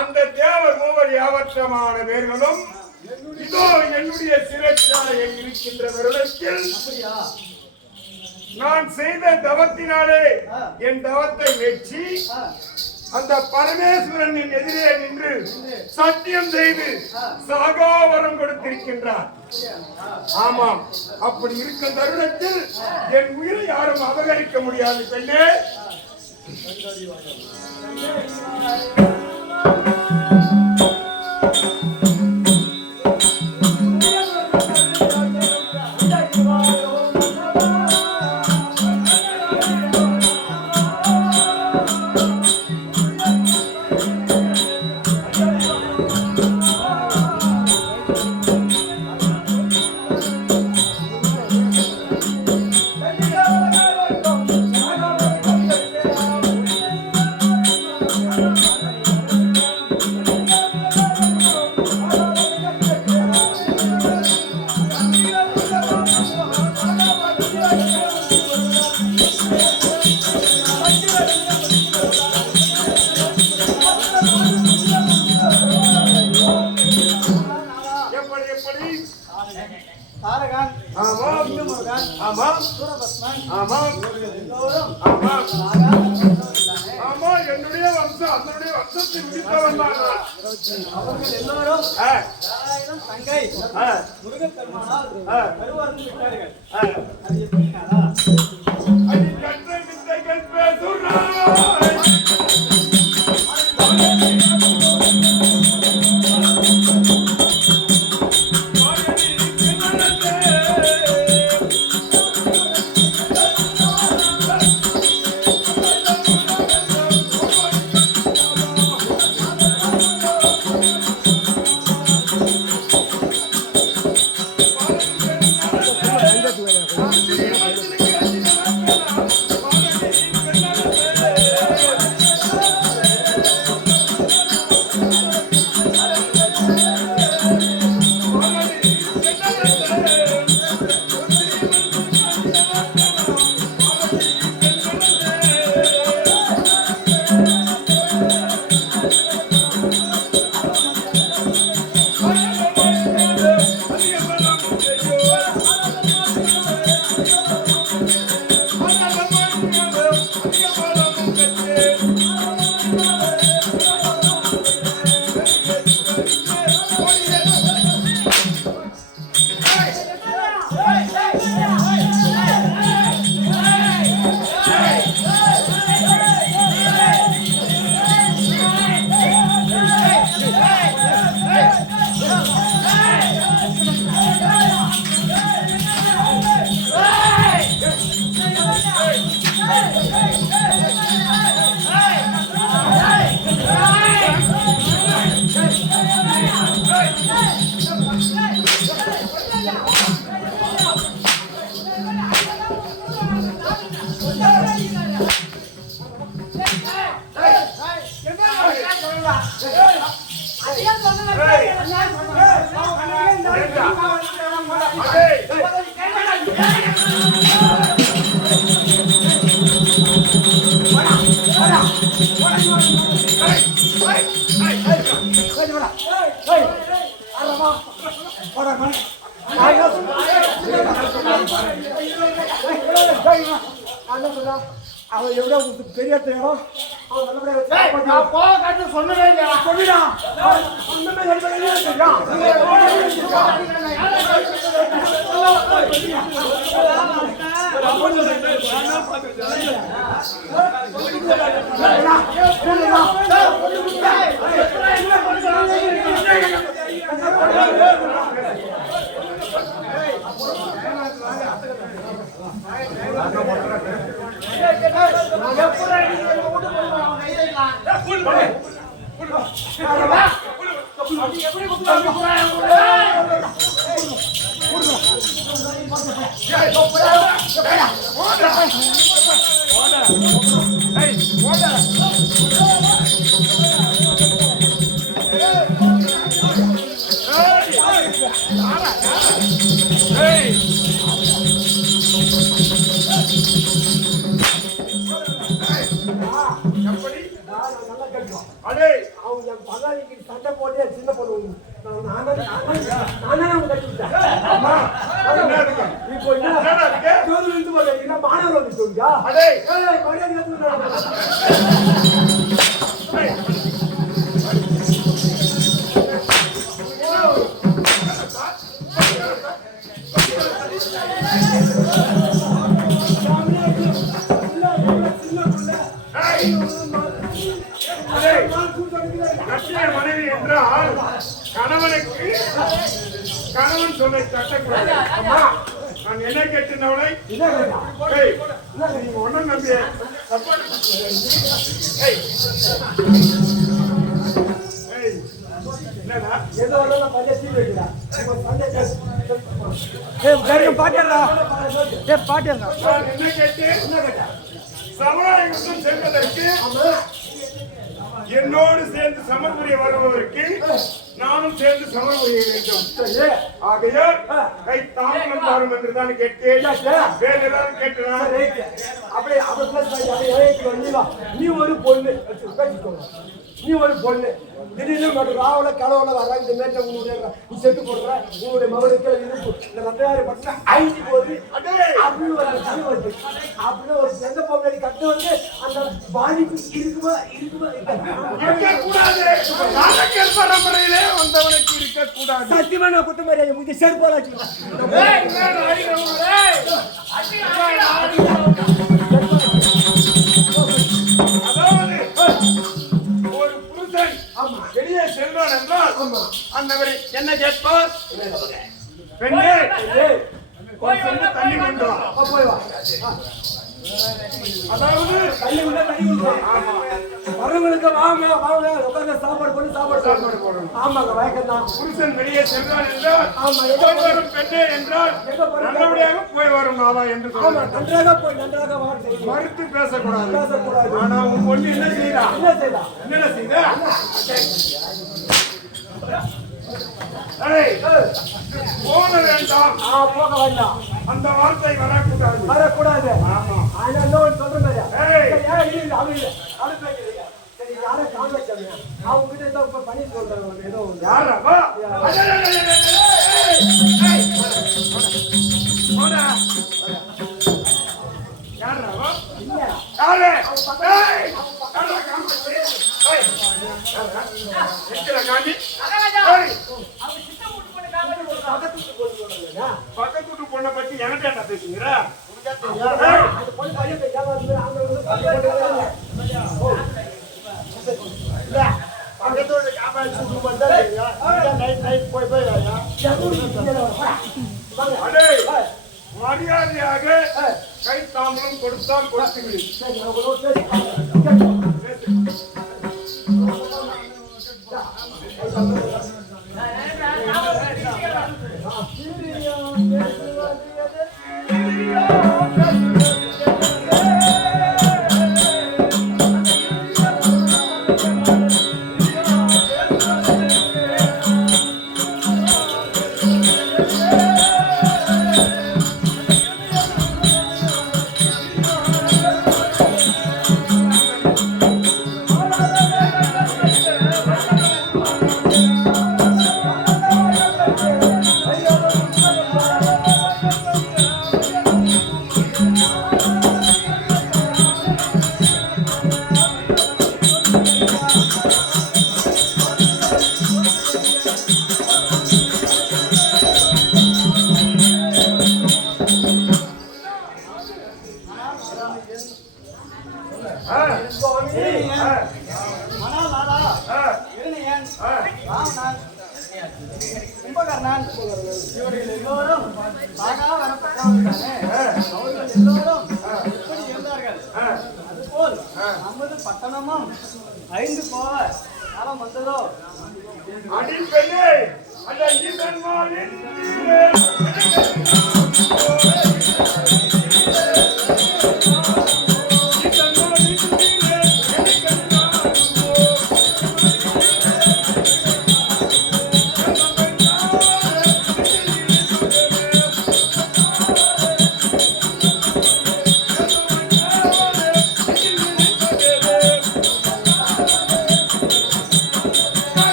அந்த தேவர் மூவர் யாவற்றமான பேர்களும் இதோ என்னுடைய சிறைச்சாலையில் இருக்கின்ற வருடத்தில் நான் செய்த தவத்தினாலே என் தவத்தை வெற்றி அந்த பரமேஸ்வரனின் எதிரே நின்று சத்தியம் செய்து சாகாவரம் கொடுத்திருக்கின்றார். ஆமாம், அப்படி இருக்கும் தருணத்தில் என் உயிரை யாரும் அபகரிக்க முடியாது. பெண்ணே, என்னுடைய வம்சம் அதனுடைய வம்சத்தை முடித்தவன் அவர்கள் எல்லோரும் தங்கை முருகப்பெருமானால் கருவார்ந்து விட்டார்கள். அது எப்படின்னா வித்தைகள் பேசுகிறார். அவன் எவ்வளவு பெரிய தேவை சொன்னதே எப்படி நான் நல்லா கேட்கும். அடே அவங்க என் பங்காளிக்கு சண்டை போட்டு சின்ன பொண்ணு நானே அவங்க கட்டி விட்டேன். அம்மா என்ன இருக்கு இப்போ என்ன என்னடா இருக்கு ஜோதிடம் இருந்து போல என்ன மாணவர் வந்து சொல்லுங்க. அடே மரியாதை ஏத்துக்கணும். ஏய், ஏய், அடே கட்டிய மனைவி என்றால் கணவனுக்கு கணவன் சொல்லை தட்டக்கூடாது. அம்மா நான் என்ன கேட்டிருந்தவளை என்ன கேட்டா? ஏய் நீங்க ஒண்ணும் நம்பிய ஏய் ஏய் என்னடா ஏதோ ஒண்ணு பஞ்ச தீ வைக்கிறா. இப்போ பஞ்ச பாட்டியறா. பாட்டியறா. நான் என்ன கேட்டேன் என்ன கேட்டா? சமுதாயத்துடன் செல்வதற்கு என்னோடு சேர்ந்து சமர்புரிய வருபவருக்கு நானும் சேர்ந்து சமர்புரிய வேண்டும். சரி. ஆகையால் கை தாமதம் வரும் என்று தான் கேட்டேன். வேற ஏதாவது கேட்டனா? அப்படியே அப்படி பிளஸ் பண்ணி நீ ஒரு பொண்ணு பேசிக்கோங்க. நீ ஒரு பொண்ணு திடீர்னு மட்டும் ராவல கடவுள வர இந்த மேட்ட உன்னுடைய நீ செத்து போடுற உன்னுடைய மகளுக்கு இருப்பு இந்த ரத்தையாரி பட்டின ஐடி போகுது அப்படின்னு ஒரு தனி வருது. அப்படின்னு ஒரு எந்த பொண்ணு கட்டு வந்து அந்த பாதிப்பு இருக்குமா இருக்கக்கூடாது. நாடகர் பரம்பரையிலே வந்தவனுக்கு இருக்கக்கூடாது. சத்தியமா நான் குத்த மாதிரி முந்தி செருப்பாச்சு. அதாவது ஒரு புருஷன் வெளியே செல்வான் என்றால் அந்தவரை என்ன கேட்பார்? பெண்ணே கொஞ்சம் தண்ணி கொண்டு வா. போய் வா. அதாவது தண்ணி கொண்டு தண்ணி கொண்டு வா. வரவங்களுக்கு வாங்க வாங்க உட்கார்ந்து சாப்பாடு போட்டு சாப்பாடு போடணும். ஆமாங்க வயக்கம் தான். புருஷன் வெளியே செல்வான் என்றால் ஆமா போய் வரும் பெண்ணே என்றால் நல்லபடியாக போய் வரும் நாவா என்று ஆமா சொல்லுவாங்க. நன்றாக போய் நன்றாக வாங்க. மறுத்து பேசக்கூடாது. பேசக்கூடாது. ஆனா உன் பொண்ணு என்ன செய்யறா? என்ன செய்யலாம்? என்ன செய்த? ஏய், போக வேண்டாம். போக வேண்டாம். அந்த வார்த்தை வரக்கூடாது. வரக்கூடாது. ஆமா. ஆனா இன்னொரு சொல்றேன் ஏய். சரி யாரை காமிச்சாங்க அவங்க கிட்ட ஏதோ இப்ப பண்ணி சொல்றாங்க ஏதோ யாரா வா. போடா. யாரா வா. யாரு? ஏய், யாரா காமிச்சு? ஏய், யாரா? எங்கடா காமி? ஏய், பக்கத்து வீட்டு பொண்ணை பத்தி என்கிட்ட என்ன பேசுகிற? ஏய், பொண்ணு பையன் ஏமாந்து அடே, மரியாதையாக கை தாம்பலம் கொடுத்தால் கொடுத்து கும்பகர்ணன் இவர்கள் எல்லோரும் சாகா வரப்பட்டவர்களே. அவர்கள் எல்லோரும் எப்படி இருந்தார்கள் அதுபோல் நமது பட்டணமும் 5 போல காலம் வந்ததோ அடிப்பெண்ணே அந்த ஈசன்மானின்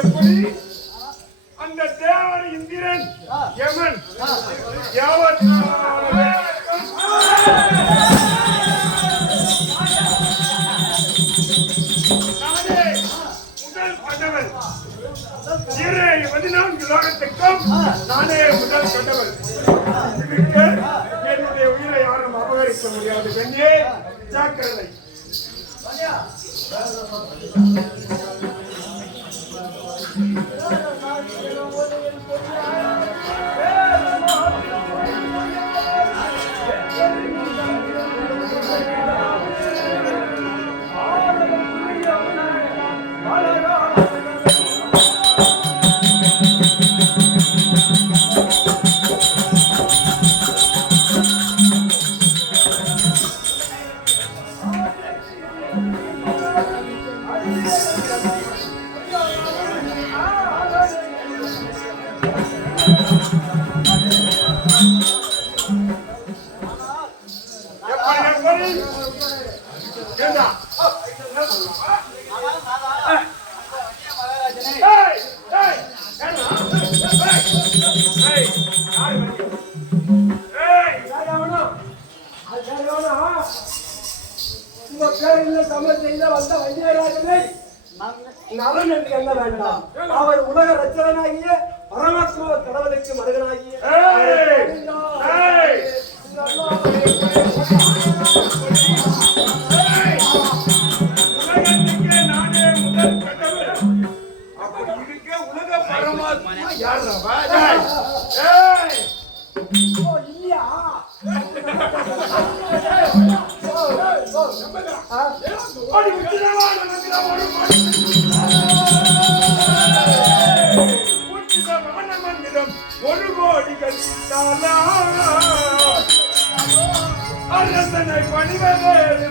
எப்படி அந்த தேவர் இந்திரன் யமன் நானே முதல் கண்டவன் 14 நானே முதல் கண்டவன் என்னுடைய உயிரை யாரும் அபகரிக்க முடியாது பெண்ணே ஜாக்கிரதை நலன் என்று என்ன வேண்டாம் அவர் உலக ரச்சகனாகிய பரமாத்மா கடவுளுக்கு மனிதனாகிய நானே முதல் கடவுள் அப்படி இருக்க உலக பரமாத்மா யார் இல்லையா ஒரு கோடிகள் அரசனை பணிவது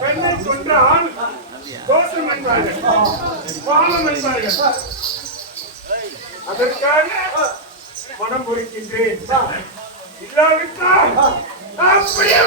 பெண்ணை கொன்றால் தோஷம் என்பார்கள், பாவம் என்பார்கள். அதற்காக மனம் பொறுக்கின்றேன். இல்லாவிட்டால் அப்படியே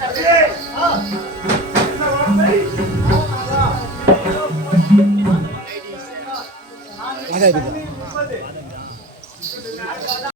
ஏய், ஆ, என்ன வார்த்தை? நான்